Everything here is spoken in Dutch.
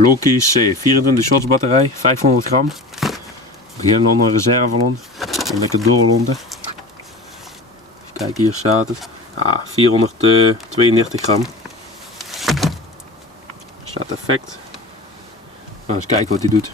Loki C, 24 shots batterij, 500 gram. Begin onder een reservelont. Lekker doorlonden. Kijk, hier staat het. 432 gram. Er staat effect. Nou, eens kijken wat hij doet.